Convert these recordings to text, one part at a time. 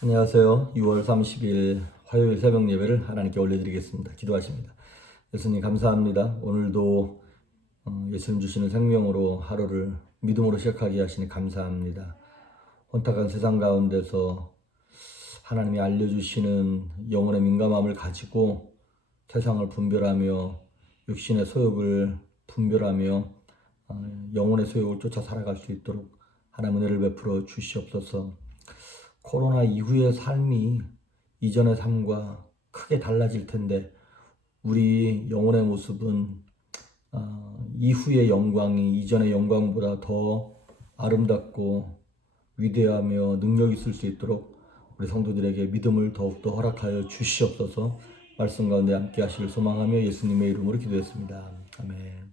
안녕하세요. 6월 30일 화요일 새벽 예배를 하나님께 올려드리겠습니다. 기도하십니다. 예수님 감사합니다. 오늘도 예수님 주시는 생명으로 하루를 믿음으로 시작하게 하시니 감사합니다. 혼탁한 세상 가운데서 하나님이 알려주시는 영혼의 민감함을 가지고 세상을 분별하며 육신의 소욕을 분별하며 영혼의 소욕을 쫓아 살아갈 수 있도록 하나님 은혜를 베풀어 주시옵소서. 코로나 이후의 삶이 이전의 삶과 크게 달라질 텐데 우리 영혼의 모습은 이후의 영광이 이전의 영광보다 더 아름답고 위대하며 능력 있을 수 있도록 우리 성도들에게 믿음을 더욱더 허락하여 주시옵소서. 말씀 가운데 함께 하시길 소망하며 예수님의 이름으로 기도했습니다. 아멘.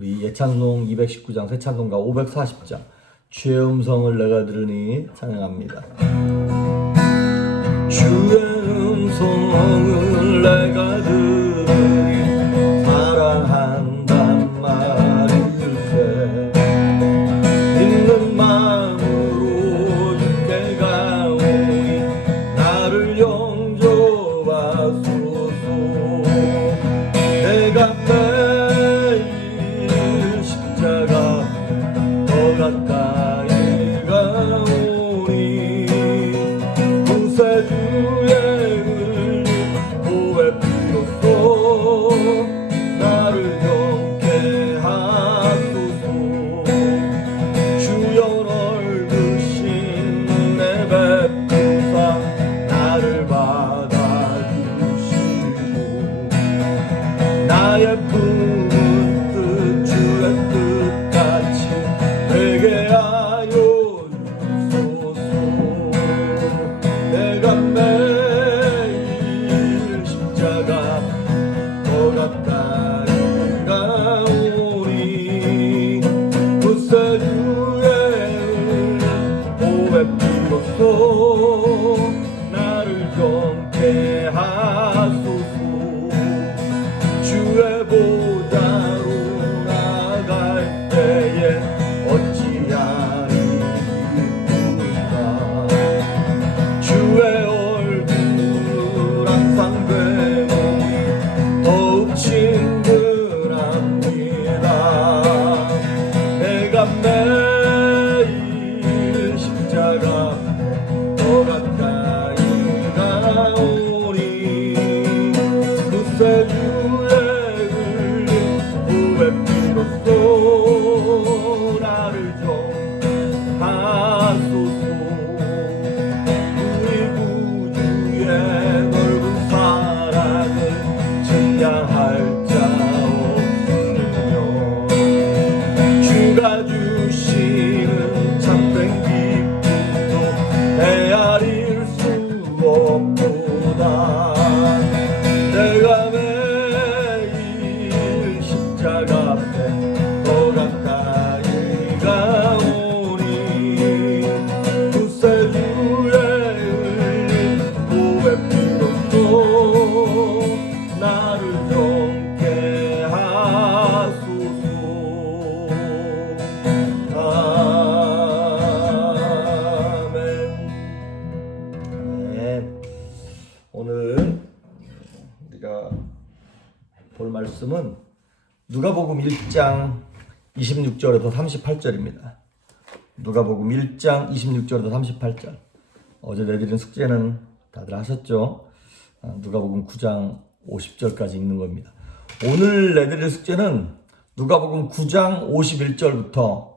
우리 예찬송 219장 새 찬송가 540장 주의 음성을 내가 들으니 찬양합니다. 주의 음성을 내가 들으니 사랑한단 말일세. 믿는 마음으로 주께 가오니 나를 영접하소서. 내가 매일 십자가 더 가까이 가오니 구세주의 흘린 보배 피로써 나를 경케 하소서. 주여 넓으신 내 베푸사 나를 받아주시고 나의 품은 뜻 주의 뜻같이 되게 하여 주소서. 내가 매일 십자가 더 가까이 가오니 구세주의 보배 피로써 나를 경케 하소서. 주의 보좌로 나갈 때에 어찌하리 기쁘다. 주의 얼굴 항상 되오니 더욱 친근합니다. 내가 매일 십자가 더 가까이 가오니 구세주의 흘린 보배 피로써 나를 정하소서. 우리 구주의 넓은 사랑을 증량할 자 없으며 주가 주시는 참된 기쁨도 헤아릴 수 없도다. 내가 매일 십자가 앞에 더 가까이 가오니 구세주의 흘린 보배 피로써 나를 정케 하소서. 아멘. 아멘. 오늘 우리가 볼 말씀은 누가복음 1장 26절에서 38절입니다. 누가복음 1장 26절에서 38절. 어제 내드린 숙제는 다들 하셨죠? 누가복음 9장 50절까지 읽는 겁니다. 오늘 내드릴 숙제는 누가복음 9장 51절부터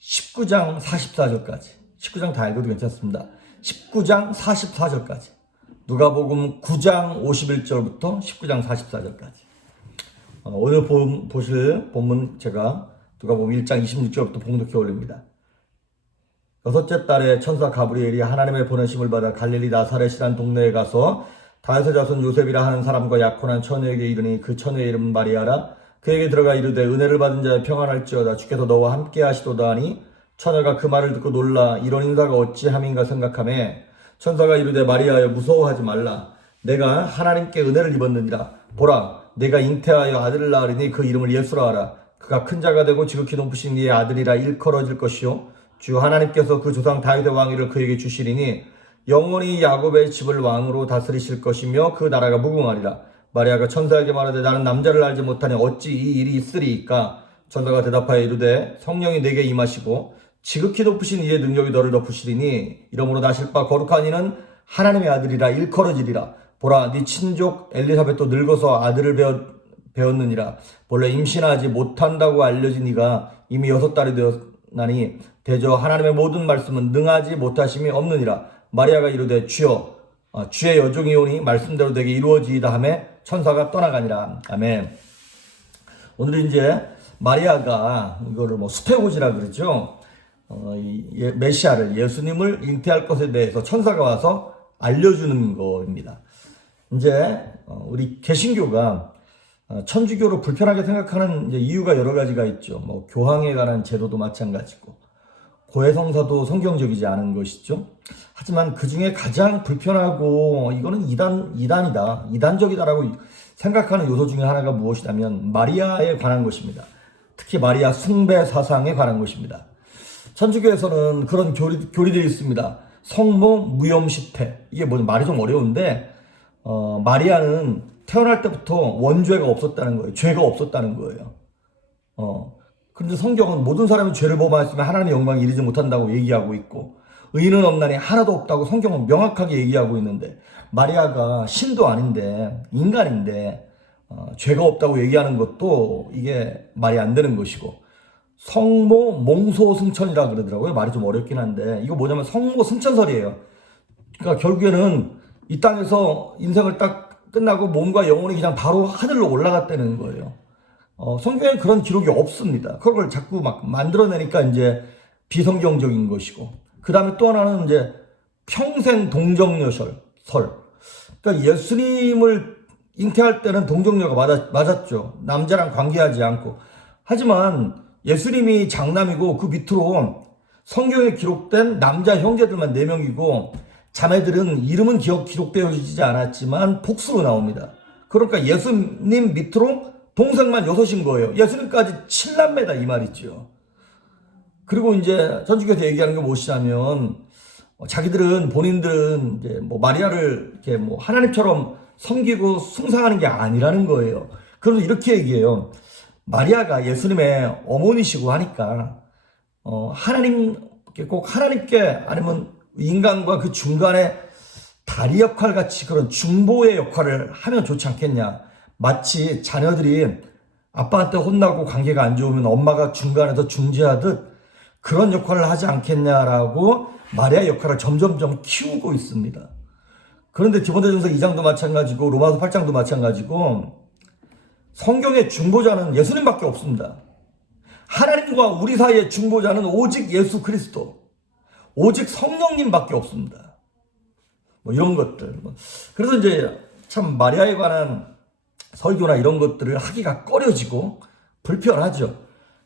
19장 44절까지. 19장 다 읽어도 괜찮습니다. 19장 44절까지. 누가복음 9장 51절부터 19장 44절까지. 오늘 보실 본문 제가 누가복음 1장 26절부터 봉독해 올립니다. 여섯째 달에 천사 가브리엘이 하나님의 보내심을 받아 갈릴리 나사렛이란 동네에 가서 다윗의 자손 요셉이라 하는 사람과 약혼한 처녀에게 이르니 그 처녀의 이름은 마리아라. 그에게 들어가 이르되 은혜를 받은 자여 평안할지어다. 주께서 너와 함께 하시도다 하니 처녀가 그 말을 듣고 놀라 이런 인사가 어찌함인가 생각하매 천사가 이르되 마리아여 무서워하지 말라. 내가 하나님께 은혜를 입었느니라. 보라 내가 잉태하여 아들을 낳으리니 그 이름을 예수라 하라. 그가 큰 자가 되고 지극히 높으신 이의 아들이라 일컬어질 것이요 주 하나님께서 그 조상 다윗의 왕위를 그에게 주시리니 영원히 야곱의 집을 왕으로 다스리실 것이며 그 나라가 무궁하리라. 마리아가 천사에게 말하되 나는 남자를 알지 못하니 어찌 이 일이 있으리이까. 천사가 대답하여 이르되 성령이 내게 임하시고 지극히 높으신 이의 능력이 너를 덮으시리니 이러므로 나실 바 거룩한 이는 하나님의 아들이라 일컬어지리라. 보라 네 친족 엘리사벳도 늙어서 아들을 배웠느니라. 본래 임신하지 못한다고 알려진 이가 이미 6달이 되었나니 대저 하나님의 모든 말씀은 능하지 못하심이 없느니라. 마리아가 이르되 주여 주의 여종이오니 말씀대로 되게 이루어지이다 하매 천사가 떠나가니라. 아멘. 오늘은 이제 마리아가 이거를 수태고지라 그러죠. 메시아를 예수님을 잉태할 것에 대해서 천사가 와서 알려주는 거입니다. 이제 우리 개신교가 천주교로 불편하게 생각하는 이제 이유가 여러 가지가 있죠. 교황에 관한 제도도 마찬가지고 고해성사도 성경적이지 않은 것이죠. 하지만 그 중에 가장 불편하고 이거는 이단적이다라고 생각하는 요소 중에 하나가 무엇이냐면 마리아에 관한 것입니다. 특히 마리아 숭배 사상에 관한 것입니다. 천주교에서는 그런 교리들이 있습니다. 성모 무염시태. 이게 말이 좀 어려운데 마리아는 태어날 때부터 원죄가 없었다는 거예요. 죄가 없었다는 거예요. 그런데 성경은 모든 사람이 죄를 범하였으면 하나님의 영광에 이르지 못한다고 얘기하고 있고 의인은 없나니 하나도 없다고 성경은 명확하게 얘기하고 있는데 마리아가 신도 아닌데 인간인데 죄가 없다고 얘기하는 것도 이게 말이 안 되는 것이고 성모 몽소승천이라 그러더라고요. 말이 좀 어렵긴 한데 이거 뭐냐면 성모 승천설이에요. 그러니까 결국에는 이 땅에서 인생을 딱 끝나고 몸과 영혼이 그냥 바로 하늘로 올라갔다는 거예요. 성경에 그런 기록이 없습니다. 그걸 자꾸 막 만들어내니까 이제 비성경적인 것이고 그 다음에 또 하나는 이제 평생 동정녀설. 그러니까 예수님을 잉태할 때는 동정녀가 맞았죠. 남자랑 관계하지 않고. 하지만 예수님이 장남이고 그 밑으로 성경에 기록된 남자 형제들만 4명이고 자매들은 이름은 기록되어지지 않았지만 복수로 나옵니다. 그러니까 예수님 밑으로 동생만 6인 거예요. 예수님까지 7남매다 이 말이죠. 그리고 이제 천주교에서 얘기하는 게 무엇이냐면 자기들은 본인들은 이제 마리아를 이렇게 하나님처럼 섬기고 숭상하는 게 아니라는 거예요. 그래서 이렇게 얘기해요. 마리아가 예수님의 어머니시고 하니까 꼭 하나님께 아니면 인간과 그 중간에 다리 역할 같이 그런 중보의 역할을 하면 좋지 않겠냐. 마치 자녀들이 아빠한테 혼나고 관계가 안 좋으면 엄마가 중간에서 중재하듯 그런 역할을 하지 않겠냐라고 마리아 역할을 점점점 키우고 있습니다. 그런데 디모데전서 2장도 마찬가지고 로마서 8장도 마찬가지고 성경의 중보자는 예수님밖에 없습니다. 하나님과 우리 사이의 중보자는 오직 예수 그리스도, 오직 성령님밖에 없습니다. 이런 것들. 그래서 이제 참 마리아에 관한 설교나 이런 것들을 하기가 꺼려지고 불편하죠.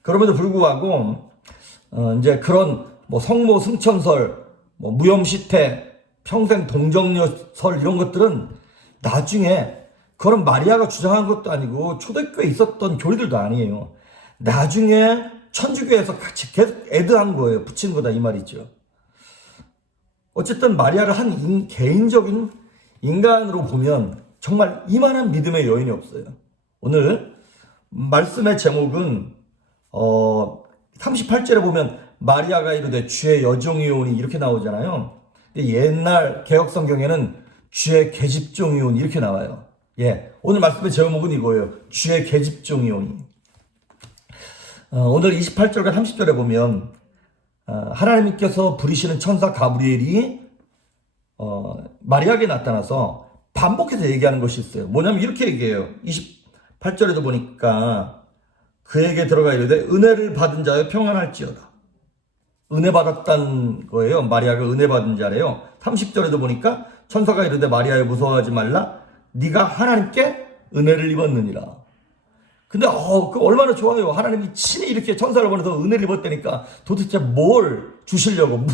그럼에도 불구하고 이제 그런 성모 승천설, 무염시태, 평생 동정녀설 이런 것들은 나중에 그런 마리아가 주장한 것도 아니고 초대교회에 있었던 교리들도 아니에요. 나중에 천주교에서 같이 계속 애드한 거예요. 붙인 거다 이 말이죠. 어쨌든 마리아를 한 개인적인 인간으로 보면 정말 이만한 믿음의 여인이 없어요. 오늘 말씀의 제목은 38절에 보면 마리아가 이르되 주의 여종이오니 이렇게 나오잖아요. 근데 옛날 개혁성경에는 주의 계집종이오니 이렇게 나와요. 오늘 말씀의 제목은 이거예요. 주의 계집종이오니. 오늘 28절과 30절에 보면 하나님께서 부리시는 천사 가브리엘이 마리아에게 나타나서 반복해서 얘기하는 것이 있어요. 뭐냐면 이렇게 얘기해요. 28절에도 보니까 그에게 들어가 이르되 은혜를 받은 자여 평안할지어다. 은혜 받았다는 거예요. 마리아가 은혜 받은 자래요. 30절에도 보니까 천사가 이르되 마리아여 무서워하지 말라. 네가 하나님께 은혜를 입었느니라. 근데 그 얼마나 좋아요. 하나님이 친히 이렇게 천사를 보내서 은혜를 입었다니까 도대체 뭘 주시려고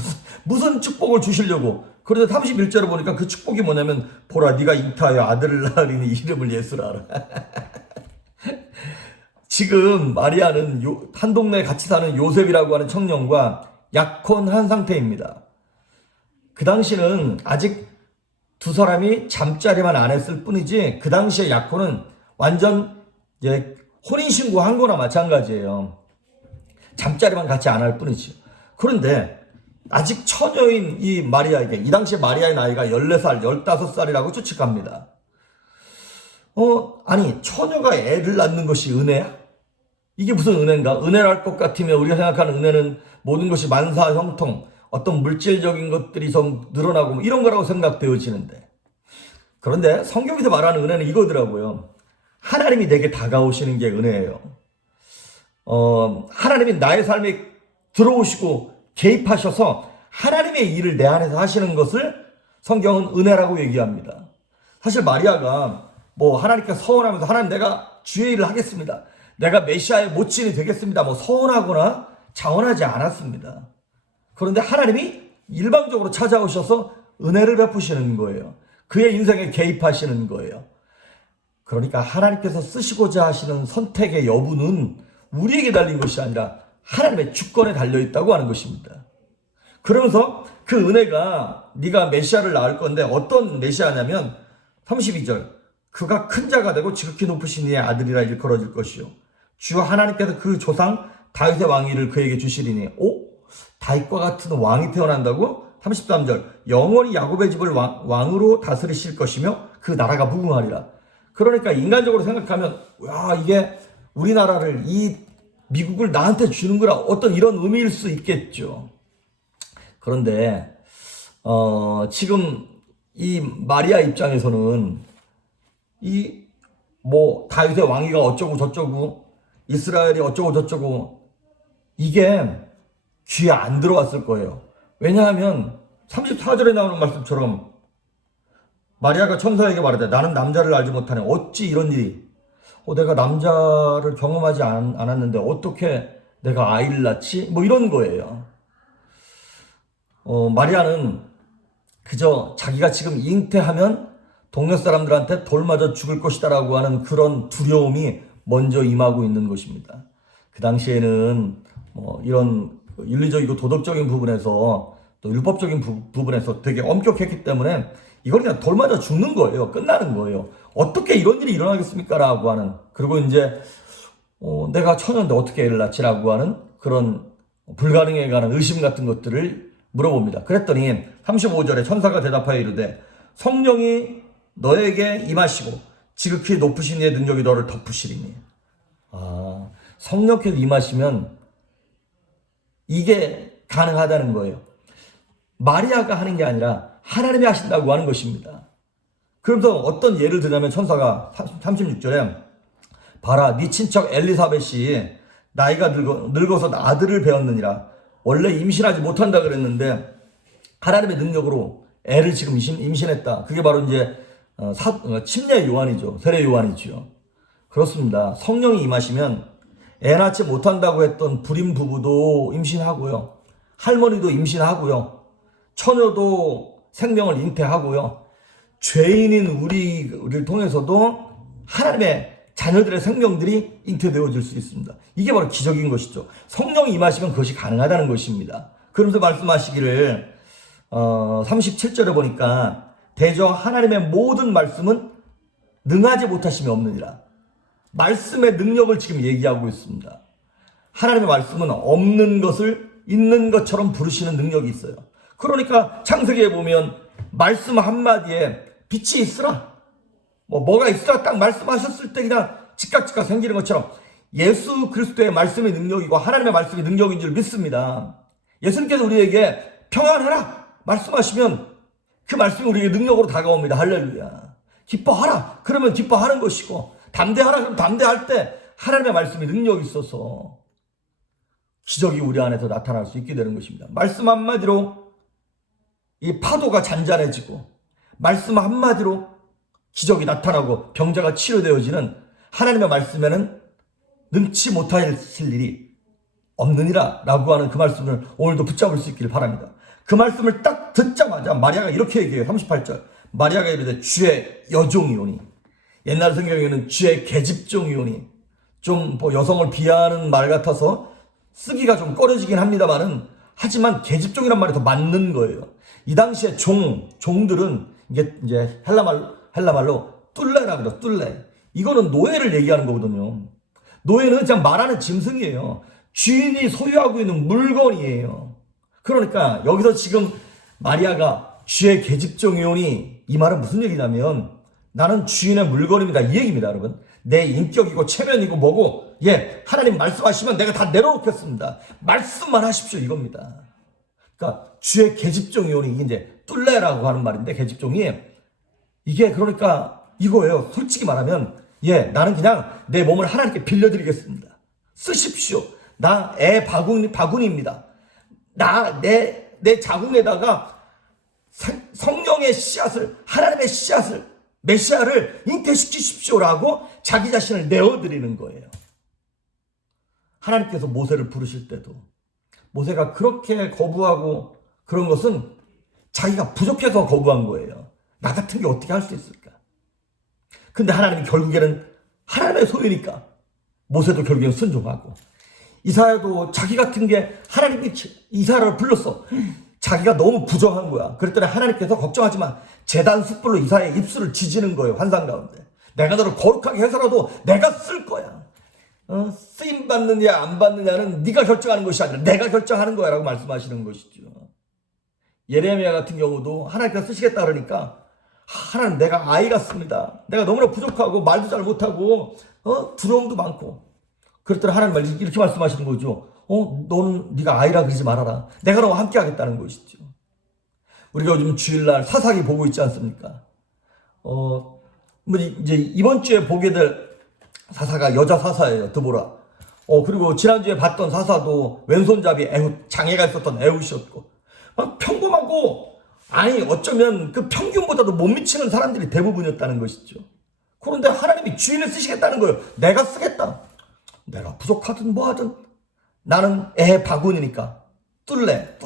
무슨 축복을 주시려고. 그런데 31절에 보니까 그 축복이 뭐냐면 보라 네가 잉타하여 아들을 낳으리니 이름을 예수라 하라. 지금 마리아는 한 동네에 같이 사는 요셉이라고 하는 청년과 약혼한 상태입니다. 그 당시는 아직 두 사람이 잠자리만 안 했을 뿐이지 그 당시에 약혼은 완전 이제 혼인신고 한 거나 마찬가지예요. 잠자리만 같이 안 할 뿐이죠. 그런데 아직 처녀인 이 마리아에게 이 당시에 마리아의 나이가 14살, 15살이라고 추측합니다. 아니 처녀가 애를 낳는 것이 은혜야? 이게 무슨 은혜인가? 은혜랄 것 같으면 우리가 생각하는 은혜는 모든 것이 만사 형통, 어떤 물질적인 것들이 좀 늘어나고 이런 거라고 생각되어지는데, 그런데 성경에서 말하는 은혜는 이거더라고요. 하나님이 내게 다가오시는 게 은혜예요. 하나님이 나의 삶에 들어오시고 개입하셔서 하나님의 일을 내 안에서 하시는 것을 성경은 은혜라고 얘기합니다. 사실 마리아가 하나님께 서원하면서 하나님 내가 주의 일을 하겠습니다, 내가 메시아의 모친이 되겠습니다, 서원하거나 자원하지 않았습니다. 그런데 하나님이 일방적으로 찾아오셔서 은혜를 베푸시는 거예요. 그의 인생에 개입하시는 거예요. 그러니까 하나님께서 쓰시고자 하시는 선택의 여부는 우리에게 달린 것이 아니라 하나님의 주권에 달려있다고 하는 것입니다. 그러면서 그 은혜가 네가 메시아를 낳을 건데 어떤 메시아냐면 32절, 그가 큰 자가 되고 지극히 높으신 이의 아들이라 일컬어질 것이요 주 하나님께서 그 조상 다윗의 왕위를 그에게 주시리니. 다윗과 같은 왕이 태어난다고? 33절, 영원히 야곱의 집을 왕으로 다스리실 것이며 그 나라가 무궁하리라. 그러니까 인간적으로 생각하면 이게 우리나라를, 이 미국을 나한테 주는 거라, 어떤 이런 의미일 수 있겠죠. 그런데 지금 이 마리아 입장에서는 다윗의 왕위가 어쩌고 저쩌고 이스라엘이 어쩌고 저쩌고 이게 귀에 안 들어왔을 거예요. 왜냐하면 34절에 나오는 말씀처럼 마리아가 천사에게 말하되 나는 남자를 알지 못하네, 어찌 이런 일이, 내가 남자를 경험하지 않았는데 어떻게 내가 아이를 낳지? 이런 거예요. 마리아는 그저 자기가 지금 잉태하면 동네 사람들한테 돌 맞아 죽을 것이다 라고 하는 그런 두려움이 먼저 임하고 있는 것입니다. 그 당시에는 이런 윤리적이고 도덕적인 부분에서 또 율법적인 부분에서 되게 엄격했기 때문에 이걸 그냥 돌 맞아 죽는 거예요. 끝나는 거예요. 어떻게 이런 일이 일어나겠습니까? 라고 하는, 그리고 이제 내가 처녀인데 어떻게 애를 낳지라고 하는 그런 불가능에 관한 의심 같은 것들을 물어봅니다. 그랬더니 35절에 천사가 대답하여 이르되 성령이 너에게 임하시고 지극히 높으신 이의 능력이 너를 덮으시리니. 성령께서 임하시면 이게 가능하다는 거예요. 마리아가 하는 게 아니라 하나님이 하신다고 하는 것입니다. 그러면서 어떤 예를 들자면 천사가 36절에 봐라, 네 친척 엘리사벳이 나이가 늙어서 아들을 배웠느니라. 원래 임신하지 못한다 그랬는데 하나님의 능력으로 애를 지금 임신했다. 그게 바로 이제 침례 요한이죠. 세례 요한이죠. 그렇습니다. 성령이 임하시면 애 낳지 못한다고 했던 불임 부부도 임신하고요, 할머니도 임신하고요, 처녀도 생명을 잉태하고요, 죄인인 우리를 통해서도 하나님의 자녀들의 생명들이 잉태되어질 수 있습니다. 이게 바로 기적인 것이죠. 성령이 임하시면 그것이 가능하다는 것입니다. 그러면서 말씀하시기를 37절에 보니까 대저 하나님의 모든 말씀은 능하지 못하심이 없느니라. 말씀의 능력을 지금 얘기하고 있습니다. 하나님의 말씀은 없는 것을 있는 것처럼 부르시는 능력이 있어요. 그러니까 창세기에 보면 말씀 한마디에 빛이 있으라, 뭐가 있으라 딱 말씀하셨을 때 그냥 즉각 생기는 것처럼 예수 그리스도의 말씀의 능력이고 하나님의 말씀의 능력인 줄 믿습니다. 예수님께서 우리에게 평안하라 말씀하시면 그 말씀이 우리에게 능력으로 다가옵니다. 할렐루야. 기뻐하라 그러면 기뻐하는 것이고, 담대하라 그럼 담대할 때 하나님의 말씀이 능력이 있어서 기적이 우리 안에서 나타날 수 있게 되는 것입니다. 말씀 한마디로 이 파도가 잔잔해지고, 말씀 한마디로 기적이 나타나고 병자가 치료되어지는 하나님의 말씀에는 능치 못하실 일이 없느니라 라고 하는 그 말씀을 오늘도 붙잡을 수 있기를 바랍니다. 그 말씀을 딱 듣자마자 마리아가 이렇게 얘기해요. 38절, 마리아가 이르되 주의 여종이오니. 옛날 성경에는 주의 계집종이오니, 좀 여성을 비하하는 말 같아서 쓰기가 좀 꺼려지긴 합니다만은, 하지만 계집종이란 말이 더 맞는 거예요. 이 당시에 종들은 이제 헬라말로 뚫레라 그래, 뚫레. 이거는 노예를 얘기하는 거거든요. 노예는 그냥 말하는 짐승이에요. 주인이 소유하고 있는 물건이에요. 그러니까 여기서 지금 마리아가 주의 계집종이오니, 이 말은 무슨 얘기냐면 나는 주인의 물건입니다, 이 얘기입니다, 여러분. 내 인격이고 체면이고 뭐고, 하나님 말씀하시면 내가 다 내려놓겠습니다. 말씀만 하십시오, 이겁니다. 그러니까 주의 계집종이오니, 이게 이제 뚫레라고 하는 말인데, 계집종이 이게 그러니까 이거예요. 솔직히 말하면 나는 그냥 내 몸을 하나님께 빌려드리겠습니다. 쓰십시오. 나 애 바구니입니다. 내 자궁에다가 성령의 씨앗을, 하나님의 씨앗을, 메시아를 잉태시키십시오라고 자기 자신을 내어드리는 거예요. 하나님께서 모세를 부르실 때도 모세가 그렇게 거부하고 그런 것은 자기가 부족해서 거부한 거예요. 나 같은 게 어떻게 할 수 있을까? 근데 하나님이 결국에는 하나님의 소유니까 모세도 결국에는 순종하고, 이사야도 자기 같은 게 하나님이 이사야를 불렀어. 자기가 너무 부정한 거야. 그랬더니 하나님께서 걱정하지 마. 제단 숯불로 이사야의 입술을 지지는 거예요. 환상 가운데. 내가 너를 거룩하게 해서라도 내가 쓸 거야. 쓰임 받느냐 안 받느냐는 네가 결정하는 것이 아니라 내가 결정하는 거야 라고 말씀하시는 것이죠. 예레미야 같은 경우도 하나님께서 쓰시겠다 그러니까, 하나님 내가 아이 같습니다. 내가 너무나 부족하고 말도 잘 못하고 두려움도 많고, 그랬더니 하나님 이렇게 말씀하시는 거죠. 너는 네가 아이라 그러지 말아라. 내가 너와 함께 하겠다는 것이죠. 우리가 요즘 주일날 사사기 보고 있지 않습니까? 이제 이번 주에 보게 될 사사가 여자 사사예요. 드보라. 그리고 지난주에 봤던 사사도 왼손잡이 에훗, 장애가 있었던 에훗이었고, 평범하고, 아니 어쩌면 그 평균보다도 못 미치는 사람들이 대부분이었다는 것이죠. 그런데 하나님이 주인을 쓰시겠다는 거예요. 내가 쓰겠다. 내가 부족하든 뭐하든 나는 애 바구니니까, 뚫레.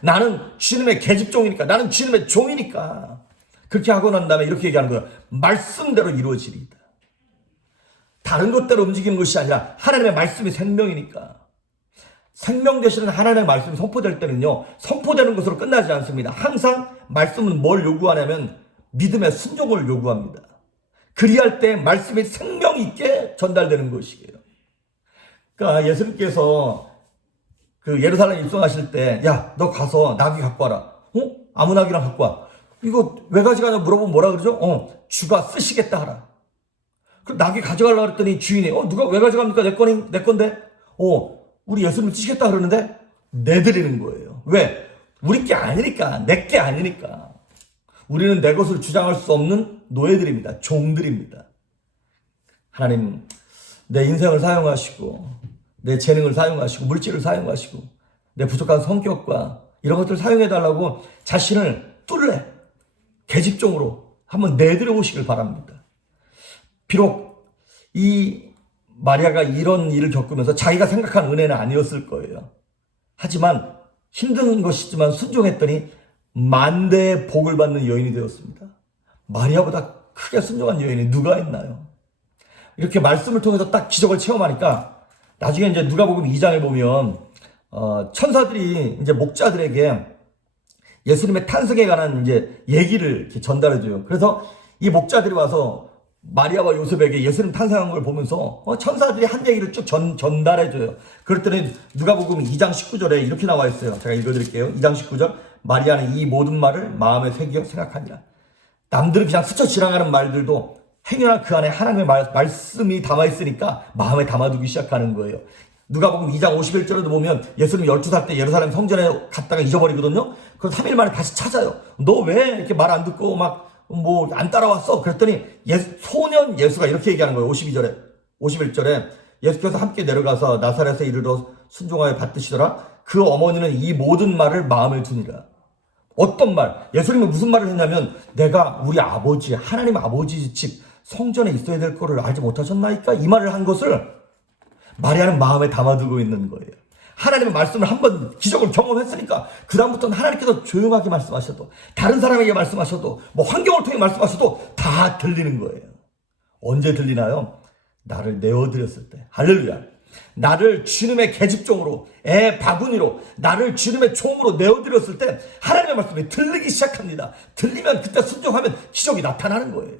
나는 주님의 계집종이니까, 나는 주님의 종이니까. 그렇게 하고 난 다음에 이렇게 얘기하는 거예요. 말씀대로 이루어지리이다. 다른 것대로 움직이는 것이 아니라 하나님의 말씀이 생명이니까. 생명 되시는 하나님의 말씀이 선포될 때는요, 선포되는 것으로 끝나지 않습니다. 항상 말씀은 뭘 요구하냐면 믿음의 순종을 요구합니다. 그리할 때 말씀이 생명 있게 전달되는 것이에요. 그러니까 예수님께서 그 예루살렘 입성하실 때, 야, 너 가서 나귀 갖고 와라. 아무 나귀랑 갖고 와. 이거 왜 가져가냐 물어보면 뭐라 그러죠? 주가 쓰시겠다 하라. 그 나귀 가져가려고 했더니 주인이, 누가 왜 가져갑니까? 내 건데? 우리 예수님 쓰시겠다 그러는데 내드리는 거예요. 왜? 우리 게 아니니까, 내 게 아니니까. 우리는 내 것을 주장할 수 없는 노예들입니다. 종들입니다. 하나님, 내 인생을 사용하시고, 내 재능을 사용하시고, 물질을 사용하시고, 내 부족한 성격과 이런 것들을 사용해달라고 자신을 뚫레, 계집종으로 한번 내드려 보시길 바랍니다. 비록 이 마리아가 이런 일을 겪으면서 자기가 생각한 은혜는 아니었을 거예요. 하지만 힘든 것이지만 순종했더니 만대의 복을 받는 여인이 되었습니다. 마리아보다 크게 순종한 여인이 누가 있나요? 이렇게 말씀을 통해서 딱 기적을 체험하니까 나중에 이제 누가복음 2장에 보면 천사들이 이제 목자들에게 예수님의 탄생에 관한 이제 얘기를 이렇게 전달해줘요. 그래서 이 목자들이 와서 마리아와 요셉에게 예수님 탄생한 걸 보면서 천사들이 한 얘기를 쭉 전달해줘요. 그랬더니 누가복음 2장 19절에 이렇게 나와 있어요. 제가 읽어드릴게요. 2장 19절. 마리아는 이 모든 말을 마음에 새겨 생각하니라. 남들은 그냥 스쳐 지나가는 말들도 행여나 그 안에 하나님의 말씀이 담아있으니까 마음에 담아두기 시작하는 거예요. 누가복음 2장 51절에도 보면 예수님 12살 때 예루살렘 성전에 갔다가 잊어버리거든요. 그래서 3일 만에 다시 찾아요. 너 왜 이렇게 말 안 듣고 안 따라왔어? 그랬더니 소년 예수가 이렇게 얘기하는 거예요. 51절에 예수께서 함께 내려가서 나사렛에 이르러 순종하여 받드시더라. 그 어머니는 이 모든 말을 마음에 두니라. 어떤 말? 예수님은 무슨 말을 했냐면, 내가 우리 아버지, 하나님 아버지 집 성전에 있어야 될 거를 알지 못하셨나이까? 이 말을 한 것을 마리아는 마음에 담아두고 있는 거예요. 하나님의 말씀을 한번 기적을 경험했으니까 그 다음부터는 하나님께서 조용하게 말씀하셔도, 다른 사람에게 말씀하셔도, 환경을 통해 말씀하셔도 다 들리는 거예요. 언제 들리나요? 나를 내어드렸을 때. 할렐루야. 나를 주님의 계집종으로, 바구니로, 나를 주님의 종으로 내어드렸을 때 하나님의 말씀이 들리기 시작합니다. 들리면 그때 순종하면 기적이 나타나는 거예요.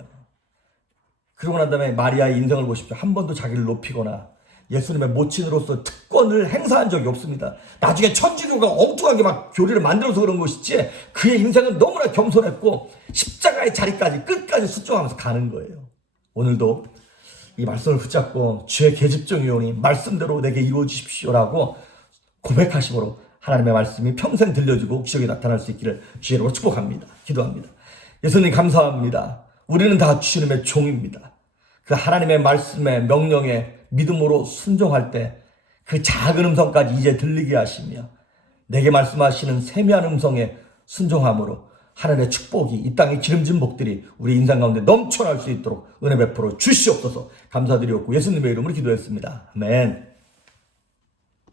그러고 난 다음에 마리아의 인생을 보십시오. 한 번도 자기를 높이거나 예수님의 모친으로서 특권을 행사한 적이 없습니다. 나중에 천주교가 엉뚱하게 막 교리를 만들어서 그런 것이지 그의 인생은 너무나 겸손했고 십자가의 자리까지 끝까지 순종하면서 가는 거예요. 오늘도 이 말씀을 붙잡고 주의 계집종이오니 말씀대로 내게 이루어 주십시오라고 고백하심으로 하나님의 말씀이 평생 들려주고 기적이 나타날 수 있기를 주의 이름으로 축복합니다. 기도합니다. 예수님 감사합니다. 우리는 다 주님의 종입니다. 그 하나님의 말씀에 명령에 믿음으로 순종할 때 그 작은 음성까지 이제 들리게 하시며 내게 말씀하시는 세미한 음성에 순종함으로 하나님의 축복이 이 땅의 기름진 복들이 우리 인생 가운데 넘쳐날 수 있도록 은혜 베풀어 주시옵소서. 감사드리옵고 예수님의 이름으로 기도했습니다. 아멘.